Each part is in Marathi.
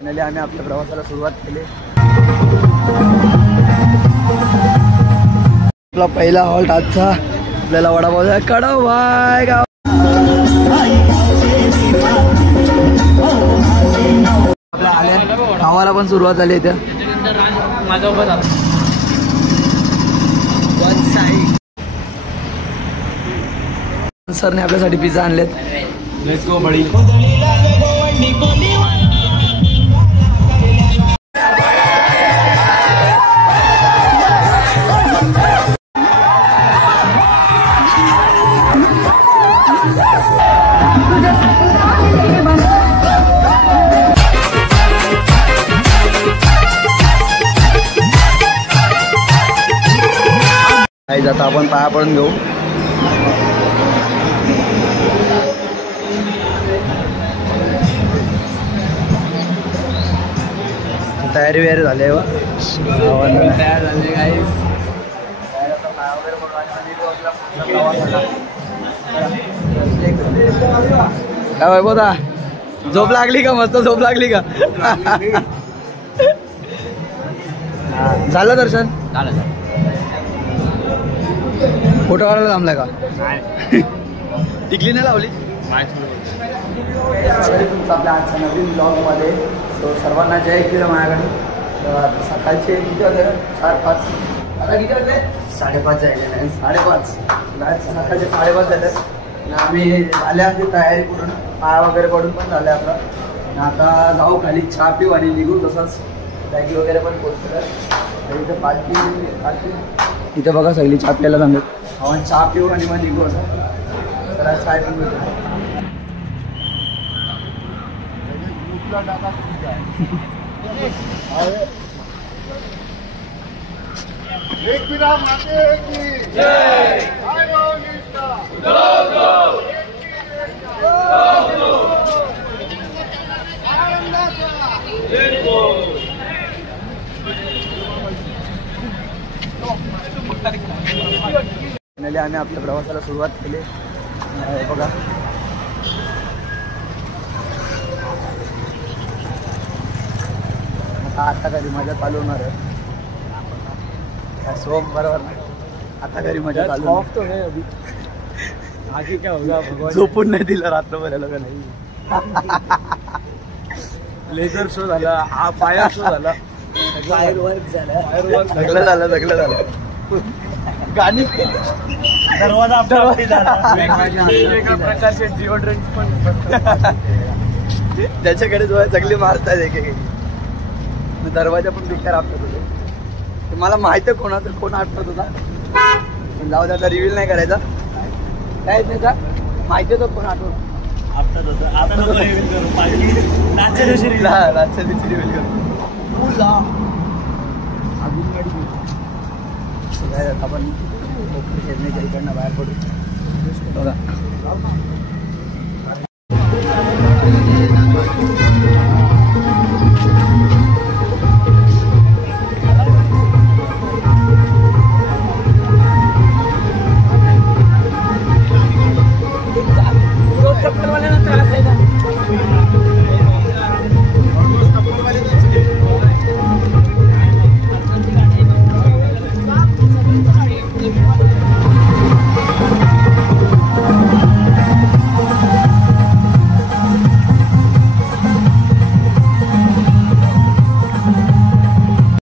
फायनली आम्ही आपल्या प्रवासाला सुरुवात केली। आपला पहिला हॉल्ट आजचा आपल्याला वडापाव आहे कडवाय गाव। आपल्या आल्या गावाला पण सुरुवात झाली इथे। सरने आपल्यासाठी पिझ्झा आणलेत। लेट्स गो बडी। आता आपण पाया पडून घेऊ। तयारी वगैरे झाली आहे तयार झाले गाईस। काय वैभव दा झोप लागली का? मस्त झोप लागली का? झालं दर्शन? झालं। फोटो काढायला थांबलाय का? टिकली नाही लावली? आपल्या आजच्या नवीन ब्लॉगमध्ये सर्वांना जय केलं माझ्याकडे। सकाळचे किती वाजले? 4-5 आता किती वाजले? 5:30 झाले नाही 5:30 सकाळचे 5:30 झाले। आम्ही झाले आपली तयारी करून पाया वगैरे पडून पण झाले आपला। आता जाऊ खाली चहा पिऊ आणि निघू। तसंच बॅगी वगैरे पण पोचतो। इथे पालखी इथे बघा सगळी चहा प्यायला सांगत। आपण चहा पिऊ आणि मग निघू असं। तर चाय पण भेटू। फायनली आम्ही आपल्या प्रवासाला सुरुवात केली। बघा आता घरी मजा चालू होणार आहे। सोम बरोबर ना? आता घरी मजा चालू आहे। आगे क्या होगा भगवान। झोपून नाही दिलं रात्रभर लोक नाही। लेझर शो झाला, हा फायर शो झाला, फायर वर्क झाला, सगळं झालं सगळं झालं। गाणी दरवाजा वेगवेगळ्या प्रकारचे डिओड्रंट पण त्याच्याकडे जो आहे सगळे मारतात एक एक। दरवाजा पण बेकार आपटत होते। मला माहिती आहे कोणाचं कोण आपटत होता। जाऊ द्या, रिव्हील नाही करायचा। काय नाही का माहिती आहे तो कोण आपटत होता। रातच्या दिवशी रिव्हील करू। आपण खेळण्याच्या इकडनं बाहेर पडू। बघा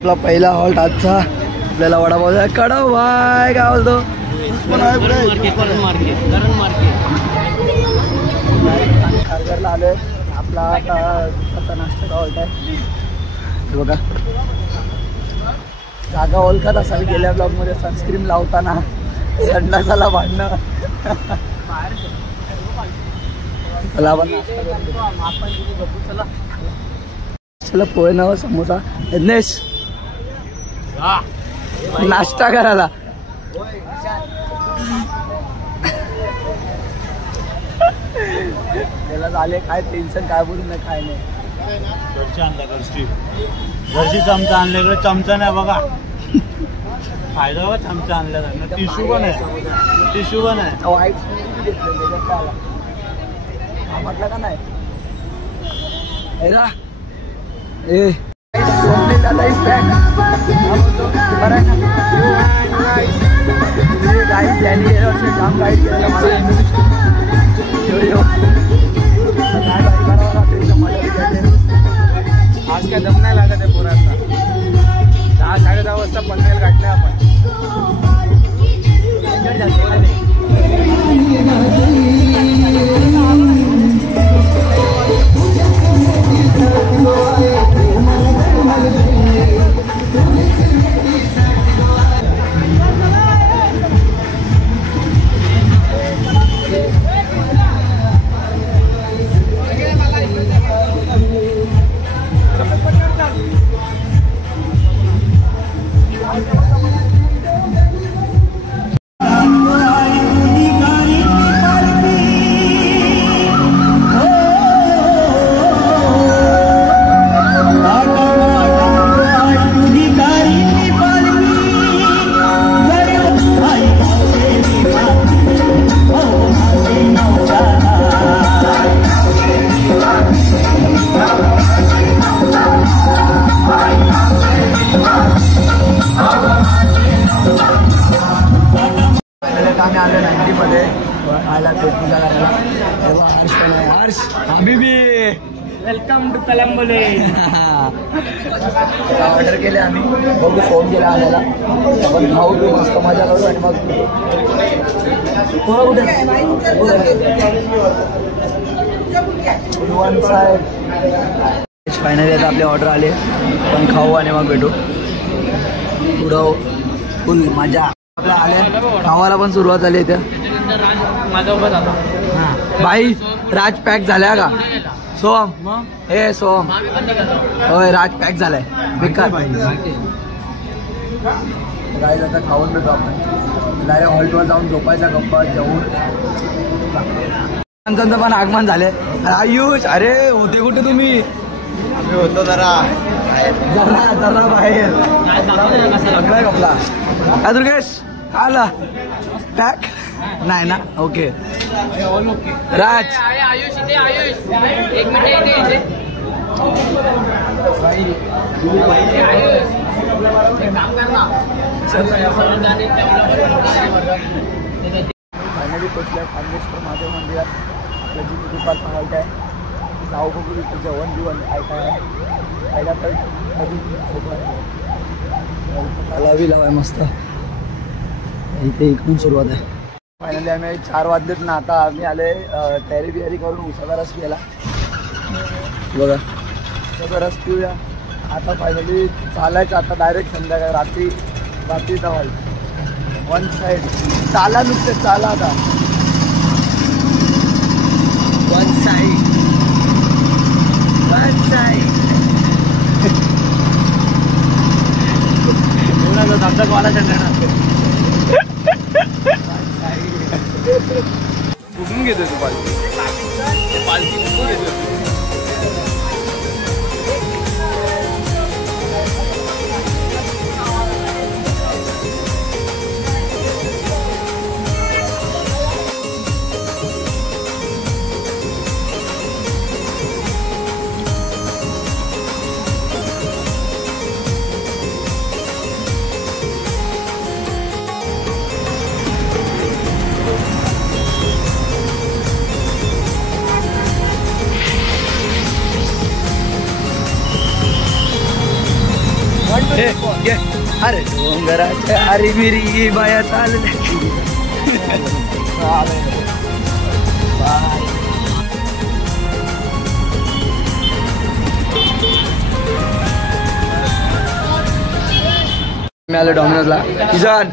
आपला पहिला हॉल्ट आजचा आपल्याला वडापाव आहे कडवाय गाव। तो खारघरला आलोय। आपला आता नाश्ता हॉल्ट आहे। बघा जागा ओळखत असाल गेल्या ब्लॉगमध्ये सनस्क्रीन लावताना संडासाला भांडणं। चला चला पोहे नाव समोसा यज्ञेश नाश्ता करायला। त्याला झाले काय टेन्शन काय बोलून नाही काय नाही। घरची आणला घरची चमचा आणल्याकडे चमचा नाही बघा। फायदा बघा चमचा आणल्या टिश्यू पण आहे। टिश्यू पण आहे। म्हटलं का नाही ए दादा इस बॅग बरं आहे ना गाईड त्यांनी गेल्या वर्षी काम गाईड केलेलं मला आज काय दम नाही लागत आहे पोरांना 10-10:30 वाजता पनवेल गाठले आपण आम्ही आलो 90मध्ये आला पूजा करायला हर्ष पण आहे हर्ष हबीबी वेलकम टू कलंबोले ऑर्डर केले आम्ही बघू फोन केला आम्हाला आपण खाऊ पिऊ मस्त मजा करू आणि मग वन साईड फायनली आता आपली ऑर्डर आली पण खाऊ आणि मग भेटू पुढं फुल मजा आपल्या आल्या खावायला पण सुरुवात झाली इथे भाई राज पॅक झाल्या का सोम हे सोम होय राज पॅक झालाय बेकार काय आता खाऊन भेटू आपण डायरेक्ट हॉल्टवर जाऊन झोपायचा गप्पा जेवून माणसांचं पण आगमन झाले आयुष अरे होते कुठे तुम्ही आम्ही होतो जरा जरा बाहेर सगळा कपला काय दुर्गेश आला पॅक नाही ना ओके राज आयुष इथे आयुष एक मिनिट इथे काम कर ना फायनली पोचल्या खानदेश्वर महादेव मंदिरात आपल्या जी दुपारचा हॉल्ट आहे जाऊ बघू तिथं जेवण बिवण काय काय पहिला तर कधी लावी लावाय मस्त इथे इकडून सुरुवात आहे फायनली आम्ही 4 वाजलेत ना आता आम्ही आले तयारी बियारी करून उसाचा रस प्यायला बघा उसाचा रस पिऊया आता फायनली चालायचं आता डायरेक्ट संध्याकाळी रात्रीचा हॉल्ट वन साईड चाला नुसते चाला आता वन साईड धबधबवाला कुठून घेतोय तू पालखी कुठून घेतोय अरे डोंगराच्या अरे मिरी बाया चालल्या मी आलो डॉमिनोजला किसान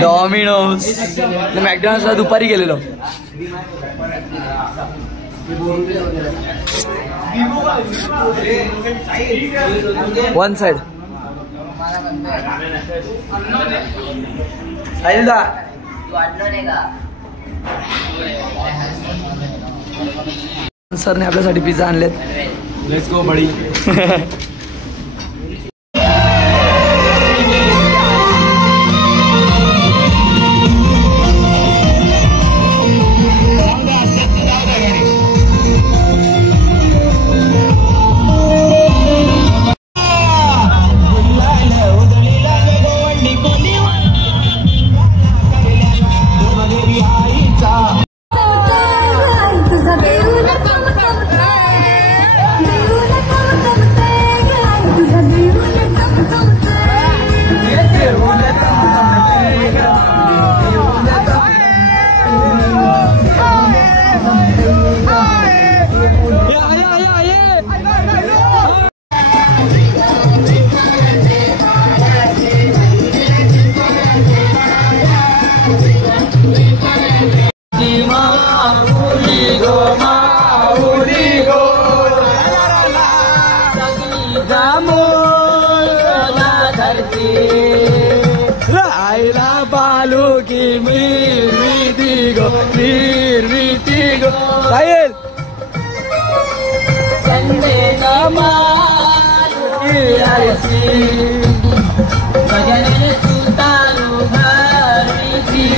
डॉमिनोज मॅकडॉनल्ड्सला दुपारी गेलेलो वन साइड सरने आपल्यासाठी पिझ्झा आणलेत. लेट्स गो बडी. माऊली गो माऊली गो सगळी जामोला धरती रायला बालू की मीरविती गो मीरविती गो साहिल संडे नमाज भजन सुतारू भरती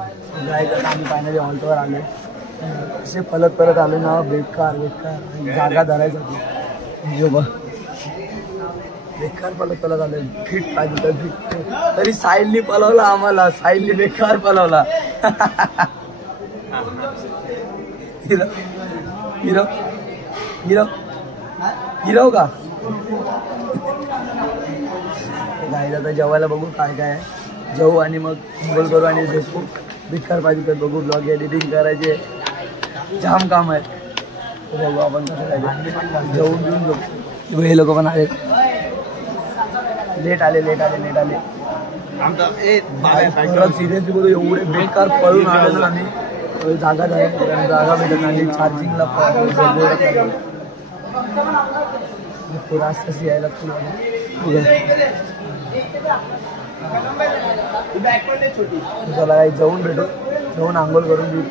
फायनली हॉल्टवर आले असे परत आले ना बेकार जागा धरायसाठी बेकार पलत आले फिट पाहिजे फिट तरी साहिलनी पलवला आम्हाला साहिलनी बेकार पलवला हिरो हिरो हिरो हिरो का गाईला आता जेवायला बघू काय काय आहे जेवू आणि मग बोल करू आणि झोपू बेकार पाहिजे तर बघू ब्लॉग एडिटिंग करायचे जाम काम आहे बघू आपण कसं करायचं जेवून घेऊन बघू हे लोक पण आले लेट आले सिरियसली बोलू एवढे बेकार पळून आले ना आम्ही जागा भेटत नाही चार्जिंगला रास्ता यायला चला जाऊन भेटू जाऊन आंघोळ करून घेऊ